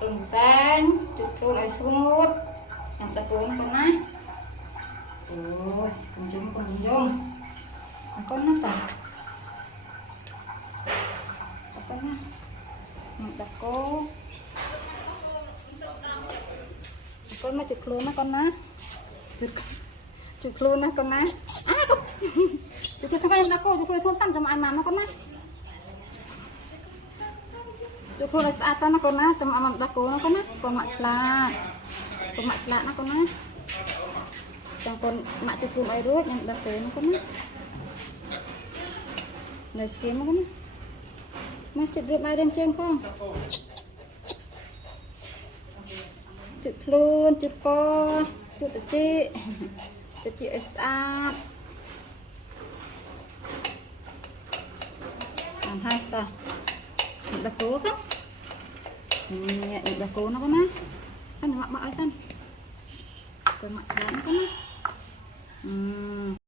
rừng xanh chụp rồi lại smooth nhằm ta cuốn con này ôi con dùng con nó tạt con nó nhằm ta cố con nó chụp luôn nó con nó chụp luôn nó con nó chụp cho em ta cô chụp luôn xuống săn cho ai mà nó con nó chụp luôn là sao nó con nó trong âm đặc cố nó con nó con mặt là nó con nó trong con mặt chụp luôn ai rút nhưng đặc cố nó con nó nơi skin nó con nó mà chụp được ai đem trên không chụp luôn chụp co chụp chị sạch hai ta đặc cố không đặc cố nó có má xanh mặt bãi xanh cái mặt nó có má